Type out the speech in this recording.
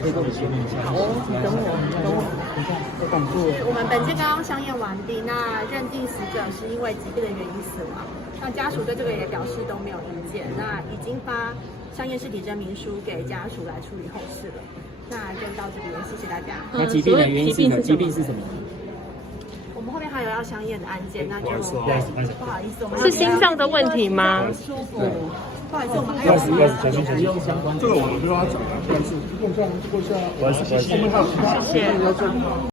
可以跟我们说明一下。好，你等我，我挡住了。我们本件刚刚相验完毕，那认定死者是因为疾病的原因死亡，那家属对这个也表示都没有意见，那已经发相验尸体证明书给家属来处理后事了。那就到这边，谢谢大家。那疾病的原因是什么？疾病是什么？我们后面还有要相验的案件，那就不好意思，我们是心脏的问题吗？不好意思，我们还有不用相关的。这个我就要讲了，但是过下，我们还有其他谢谢。要做。